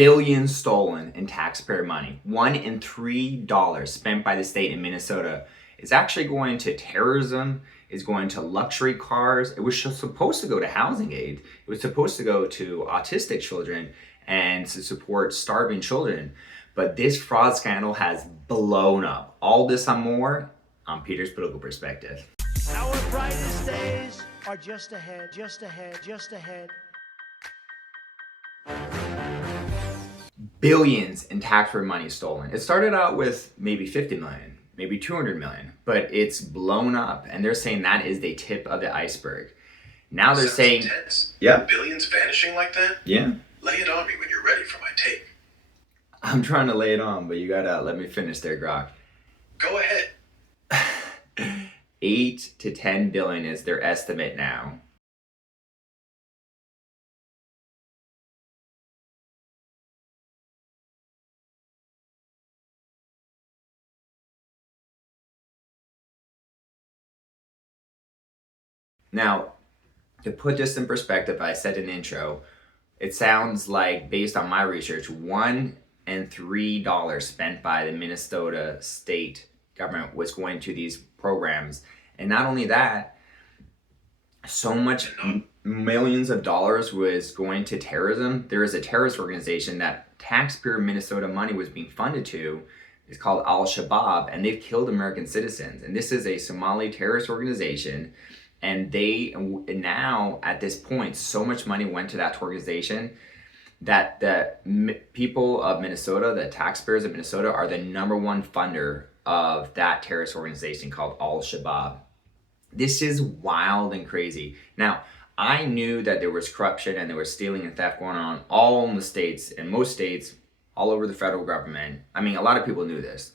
billions stolen in taxpayer money. $1 in $3 spent by the state in Minnesota is actually going to terrorism, is going to luxury cars. It was supposed to go to housing aid. It was supposed to go to autistic children and to support starving children. But this fraud scandal has blown up. All this and more on Peter's Political Perspective. Our brightest days are just ahead, just ahead, just ahead. Billions in taxpayer money stolen. It started out with maybe 50 million, maybe 200 million, but it's blown up, and they're saying that is the tip of the iceberg. Now they're saying, intense. Yeah, Billions vanishing like that? Yeah. Lay it on me when you're ready for my take. I'm trying to lay it on, but you gotta let me finish there, Grok. Go ahead. 8 to 10 billion is their estimate now. Now, to put this in perspective, I said in the intro, it sounds like, based on my research, $1 and $3 spent by the Minnesota state government was going to these programs. And not only that, so much millions of dollars was going to terrorism. There is a terrorist organization that taxpayer Minnesota money was being funded to. It's called Al-Shabaab, and they've killed American citizens. And this is a Somali terrorist organization. And they now, at this point, so much money went to that organization that the people of Minnesota, the taxpayers of Minnesota, are the #1 funder of that terrorist organization called Al-Shabaab. This is wild and crazy. Now, I knew that there was corruption and there was stealing and theft going on all in the states, and most states, all over the federal government. I mean, a lot of people knew this.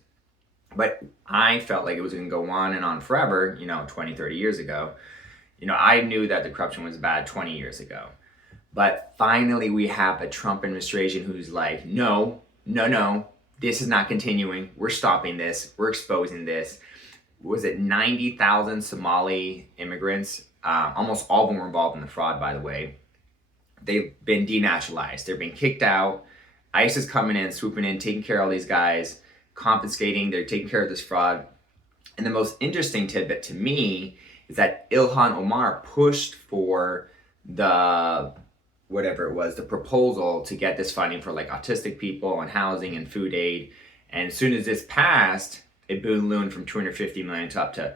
But I felt like it was going to go on and on forever, 20, 30 years ago. I knew that the corruption was bad 20 years ago. But finally, we have a Trump administration who's like, no, this is not continuing. We're stopping this. We're exposing this. Was it 90,000 Somali immigrants? Almost all of them were involved in the fraud, by the way. They've been denaturalized. They're being kicked out. ICE is coming in, swooping in, taking care of all these guys, confiscating. They're taking care of this fraud. And the most interesting tidbit to me is that Ilhan Omar pushed for the proposal to get this funding for like autistic people and housing and food aid. And as soon as this passed, it ballooned from 250 million to up to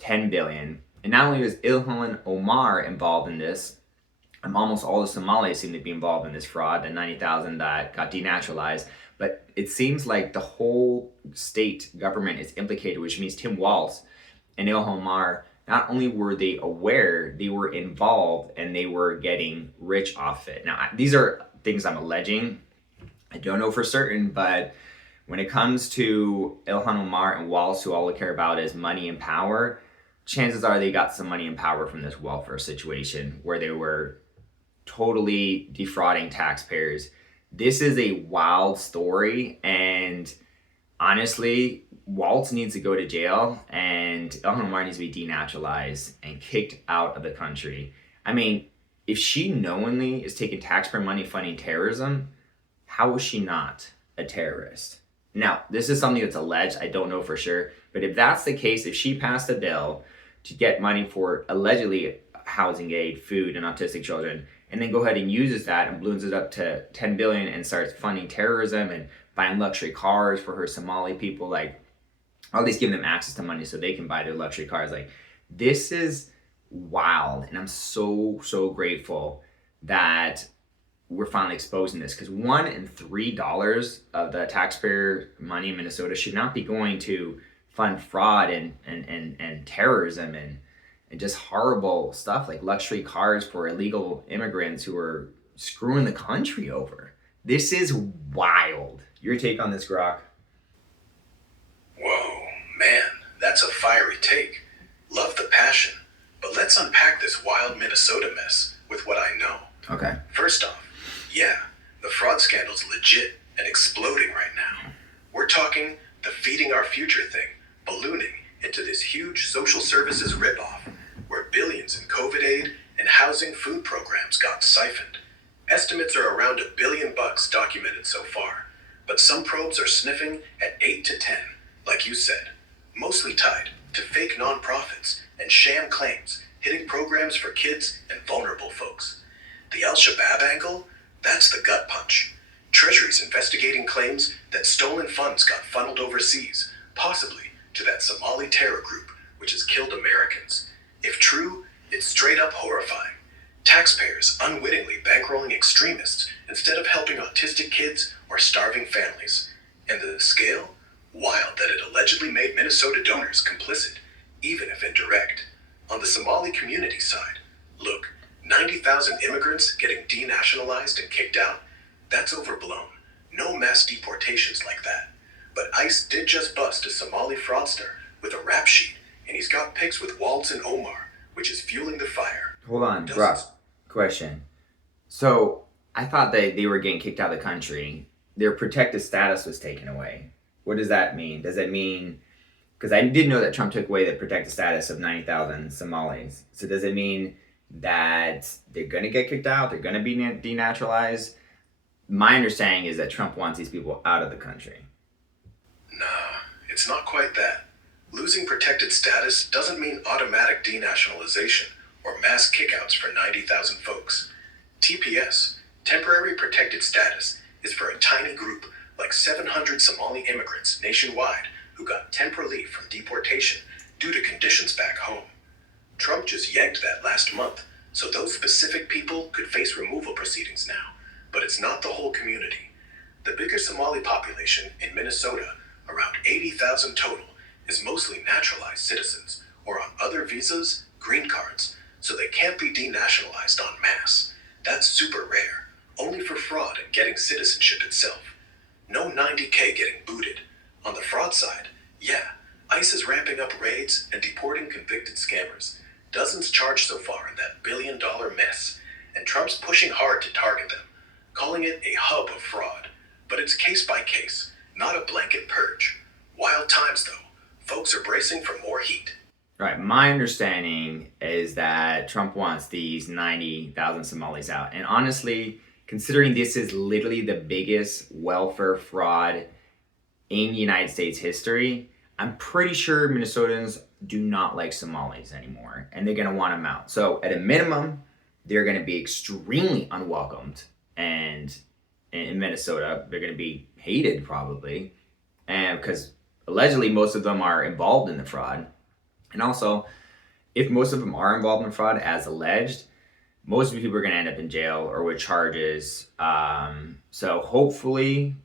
10 billion. And not only was Ilhan Omar involved in this, almost all the Somalis seem to be involved in this fraud, the 90,000 that got denaturalized. But it seems like the whole state government is implicated, which means Tim Walz and Ilhan Omar, not only were they aware, they were involved and they were getting rich off it. Now, these are things I'm alleging. I don't know for certain, but when it comes to Ilhan Omar and Walz, who all they care about is money and power, chances are they got some money and power from this welfare situation where they were totally defrauding taxpayers. This is a wild story, and honestly, Walz needs to go to jail, and Ilhan Omar needs to be denaturalized and kicked out of the country. I mean, if she knowingly is taking taxpayer money funding terrorism, how is she not a terrorist? Now, this is something that's alleged. I don't know for sure. But if that's the case, if she passed a bill to get money for allegedly housing aid, food, and autistic children, and then go ahead and uses that and balloons it up to 10 billion and starts funding terrorism and buying luxury cars for her Somali people, like, or at least giving them access to money so they can buy their luxury cars. Like, this is wild. And I'm so grateful that we're finally exposing this, because $1 and $3 of the taxpayer money in Minnesota should not be going to fund fraud and terrorism and just horrible stuff like luxury cars for illegal immigrants who are screwing the country over. This is wild. Your take on this, Grok? Whoa, man, that's a fiery take. Love the passion. But let's unpack this wild Minnesota mess with what I know. Okay. First off, yeah, the fraud scandal's legit and exploding right now. We're talking the feeding our future thing, ballooning into this huge social services ripoff, where billions in COVID aid and housing food programs got siphoned. Estimates are around $1 billion documented so far, but some probes are sniffing at 8 to 10, like you said, mostly tied to fake nonprofits and sham claims hitting programs for kids and vulnerable folks. The Al-Shabaab angle? That's the gut punch. Treasury's investigating claims that stolen funds got funneled overseas, possibly to that Somali terror group, which has killed Americans. If true, it's straight up horrifying. Taxpayers unwittingly bankrolling extremists instead of helping autistic kids or starving families. And the scale? Wild that it allegedly made Minnesota donors complicit, even if indirect. On the Somali community side, look, 90,000 immigrants getting denationalized and kicked out? That's overblown. No mass deportations like that. But ICE did just bust a Somali fraudster with a rap sheet, and he's got pics with Walz and Omar, which is fueling the fire. Hold on, Brock. Question. So I thought that they were getting kicked out of the country. Their protected status was taken away. What does that mean? Does that mean, because I did know that Trump took away the protected status of 90,000 Somalis. So does it mean that they're going to get kicked out? They're going to be denaturalized? My understanding is that Trump wants these people out of the country. Nah, it's not quite that. Losing protected status doesn't mean automatic denationalization or mass kickouts for 90,000 folks. TPS, temporary protected status, is for a tiny group like 700 Somali immigrants nationwide who got temp relief from deportation due to conditions back home. Trump just yanked that last month, so those specific people could face removal proceedings now, but it's not the whole community. The bigger Somali population in Minnesota, around 80,000 total, is mostly naturalized citizens or on other visas, green cards, so they can't be denationalized en masse. That's super rare, only for fraud and getting citizenship itself. No 90K getting booted. On the fraud side, yeah, ICE is ramping up raids and deporting convicted scammers. Dozens charged so far in that billion-dollar mess, and Trump's pushing hard to target them, calling it a hub of fraud. But it's case by case, not a blanket purge. Wild times, though. Folks are bracing for more heat. Right. My understanding is that Trump wants these 90,000 Somalis out. And honestly, considering this is literally the biggest welfare fraud in United States history, I'm pretty sure Minnesotans do not like Somalis anymore, and they're going to want them out. So at a minimum, they're going to be extremely unwelcomed, and in Minnesota, they're going to be hated probably, and because allegedly most of them are involved in the fraud. And also, if most of them are involved in fraud as alleged, most of the people are going to end up in jail or with charges. So hopefully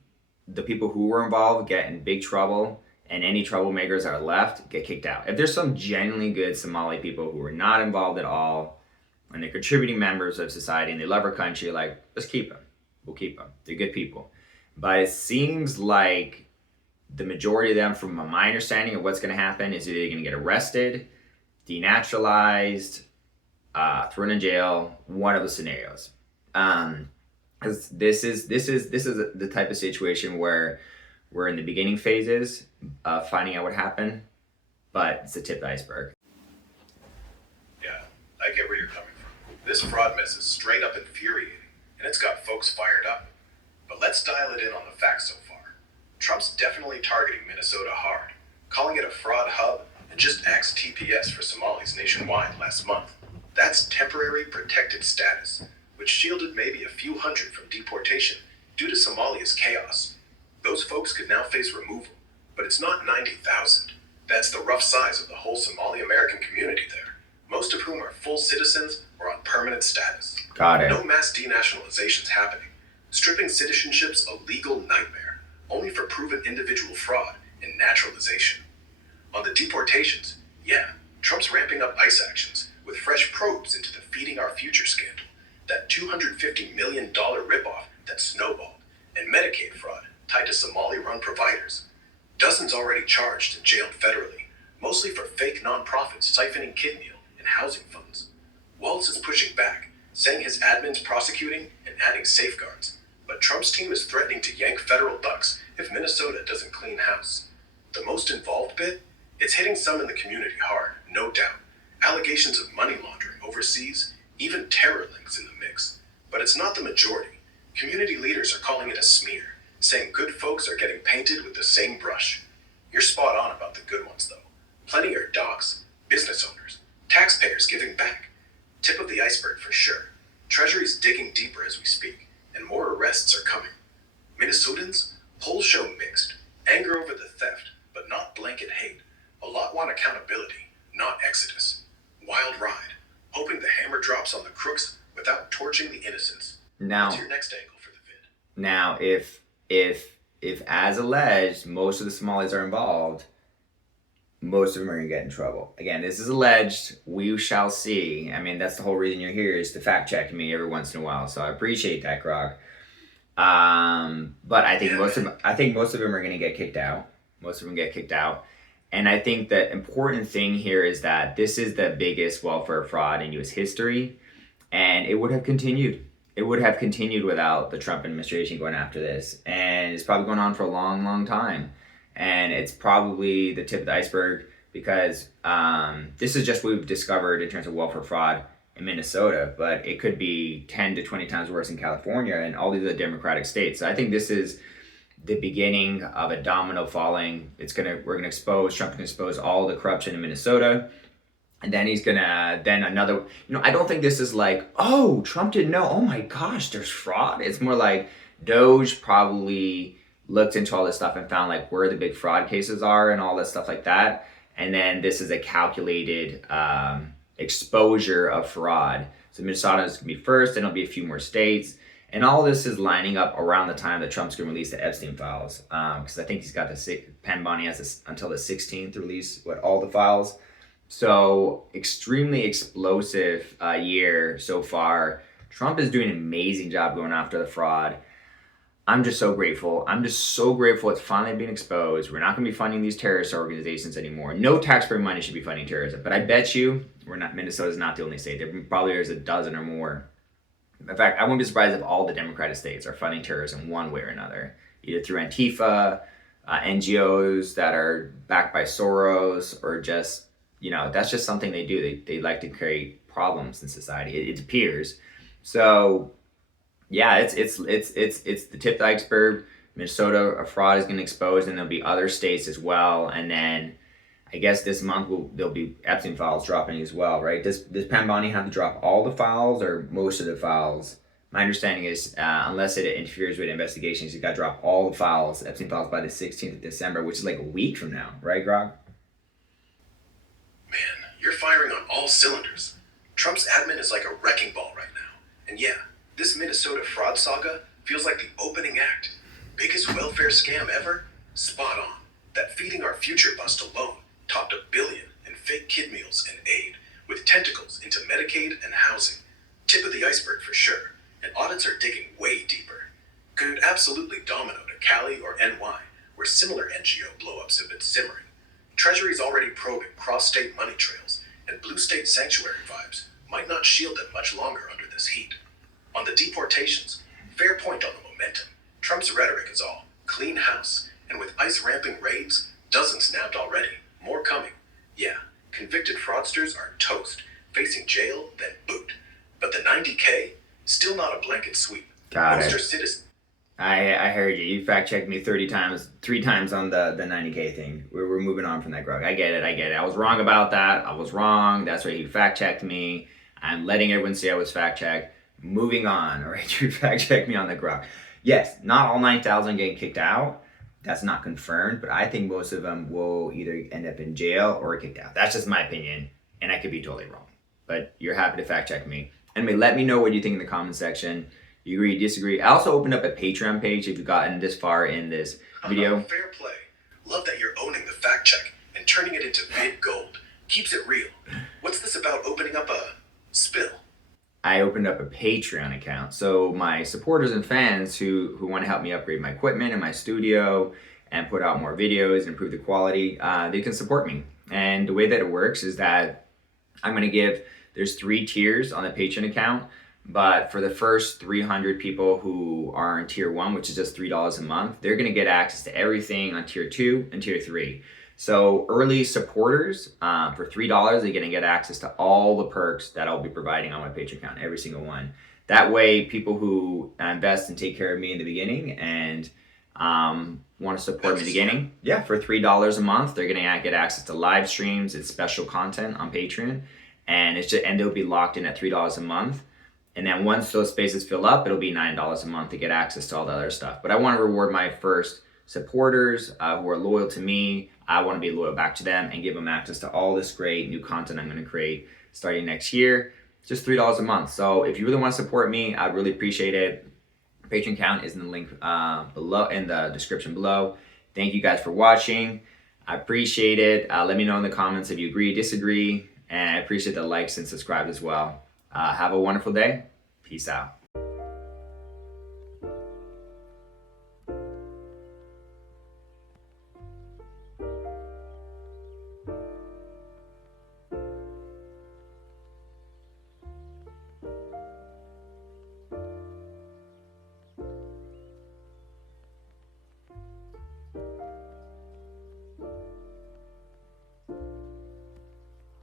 the people who were involved get in big trouble, and any troublemakers that are left get kicked out. If there's some genuinely good Somali people who are not involved at all, and they're contributing members of society and they love our country, like, let's keep them. We'll keep them. They're good people. But it seems like the majority of them, from my understanding of what's going to happen, is either going to get arrested, denaturalized, thrown in jail, one of the scenarios. Because this is the type of situation where we're in the beginning phases of finding out what happened, but it's the tip of the iceberg. Yeah, I get where you're coming from. This fraud mess is straight up infuriating, and it's got folks fired up. But let's dial it in on the facts so far. Trump's definitely targeting Minnesota hard, calling it a fraud hub, and just axed TPS for Somalis nationwide last month. That's temporary protected status, which shielded maybe a few hundred from deportation due to Somalia's chaos. Those folks could now face removal, but it's not 90,000. That's the rough size of the whole Somali American community there, most of whom are full citizens or on permanent status. Got it. No mass denationalizations happening. Stripping citizenship's a legal nightmare, only for proven individual fraud and naturalization. On the deportations, yeah, Trump's ramping up ICE actions with fresh probes into the Feeding Our Future scandal, that $250 million ripoff that snowballed, and Medicaid fraud tied to Somali-run providers. Dozens already charged and jailed federally, mostly for fake nonprofits siphoning kid meal and housing funds. Walz is pushing back, saying his admin's prosecuting and adding safeguards, but Trump's team is threatening to yank federal bucks if Minnesota doesn't clean house. The most involved bit? It's hitting some in the community hard, no doubt. Allegations of money laundering overseas, even terror links in the mix. But it's not the majority. Community leaders are calling it a smear, saying good folks are getting painted with the same brush. You're spot on about the good ones, though. Plenty are docs, business owners, taxpayers giving back. Tip of the iceberg for sure. Treasury's digging deeper as we speak, and more arrests are coming. Minnesotans? Polls show mixed. Anger over the theft, but not blanket hate. A lot want accountability, not exodus. Wild ride, hoping the hammer drops on the crooks without torching the innocents. Now, What's your next angle for the vid? now, if as alleged, most of the Somalis are involved, most of them are gonna get in trouble. Again, this is alleged. We shall see. I mean, that's the whole reason you're here, is to fact check me every once in a while. So I appreciate that, Grog. But I think most of them are gonna get kicked out. Most of them get kicked out. And I think the important thing here is that this is the biggest welfare fraud in U.S. history, and it would have continued. It would have continued without the Trump administration going after this, and it's probably going on for a long, long time. And it's probably the tip of the iceberg, because this is just what we've discovered in terms of welfare fraud in Minnesota, but it could be 10 to 20 times worse in California and all these other Democratic states. So I think this is the beginning of a domino falling. We're gonna expose, Trump can expose all the corruption in Minnesota. And then another, I don't think this is like, oh, Trump didn't know, oh my gosh, there's fraud. It's more like Doge probably looked into all this stuff and found like where the big fraud cases are and all that stuff like that. And then this is a calculated exposure of fraud. So Minnesota is gonna be first, and it'll be a few more states. And all this is lining up around the time that Trump's gonna release the Epstein files. Because I think he's got Penn Bonnie has until the 16th to release all the files. So extremely explosive year so far. Trump is doing an amazing job going after the fraud. I'm just so grateful. It's finally being exposed. We're not going to be funding these terrorist organizations anymore. No taxpayer money should be funding terrorism. But I bet you Minnesota's not the only state. There probably is a dozen or more. In fact, I wouldn't be surprised if all the Democratic states are funding terrorism one way or another, either through Antifa, NGOs that are backed by Soros, or just, that's just something they do. They like to create problems in society. It appears. So, yeah, it's the tip of the iceberg. Minnesota, a fraud is going to expose, and there'll be other states as well. And then I guess this month there'll be Epstein files dropping as well, right? Does Penn Bonnie have to drop all the files or most of the files? My understanding is unless it interferes with investigations, you got to drop all the files, Epstein files, by the 16th of December, which is like a week from now, right, Grog? Man, you're firing on all cylinders. Trump's admin is like a wrecking ball right now. And yeah, this Minnesota fraud saga feels like the opening act. Biggest welfare scam ever? Spot on. That feeding our future bust alone topped $1 billion in fake kid meals and aid, with tentacles into Medicaid and housing. Tip of the iceberg for sure, and audits are digging way deeper. Could absolutely domino to Cali or NY, where similar NGO blowups have been simmering. Treasury's already probing cross-state money trails, and blue state sanctuary vibes might not shield them much longer under this heat. On the deportations, fair point on the momentum. Trump's rhetoric is all clean house, and with ICE ramping raids, dozens nabbed already, more coming. Yeah, convicted fraudsters are toast, facing jail, then boot. But the 90K, still not a blanket sweep. Got Most it. are citizens. I heard you. You fact checked me 3 times on the 90K thing. We're moving on from that, Grog. I get it. I was wrong about that. I was wrong. That's why you fact checked me. I'm letting everyone see I was fact checked. Moving on, all right? You fact checked me on the Grog. Yes, not all 9,000 getting kicked out. That's not confirmed, but I think most of them will either end up in jail or kicked out. That's just my opinion, and I could be totally wrong. But you're happy to fact check me. Anyway, let me know what you think in the comment section. You agree, disagree. I also opened up a Patreon page if you've gotten this far in this video. Fair play. Love that you're owning the fact check and turning it into vid gold. Keeps it real. What's this about opening up a spill? I opened up a Patreon account. So my supporters and fans who want to help me upgrade my equipment in my studio and put out more videos and improve the quality, they can support me. And the way that it works is that there's 3 tiers on the Patreon account. But for the first 300 people who are in tier 1, which is just $3 a month, they're going to get access to everything on tier 2 and tier 3. So early supporters, for $3, they're going to get access to all the perks that I'll be providing on my Patreon account, every single one. That way, people who invest and take care of me in the beginning and want to support me in the beginning, for $3 a month, they're gonna get access to live streams. It's special content on Patreon, and they'll be locked in at $3 a month. And then once those spaces fill up, it'll be $9 a month to get access to all the other stuff. But I want to reward my first supporters who are loyal to me. I want to be loyal back to them and give them access to all this great new content I'm going to create starting next year. Just $3 a month. So if you really want to support me, I'd really appreciate it. Patreon account is in the link below, in the description below. Thank you guys for watching. I appreciate it. Let me know in the comments if you agree, disagree, and I appreciate the likes and subscribe as well. Have a wonderful day. Peace out.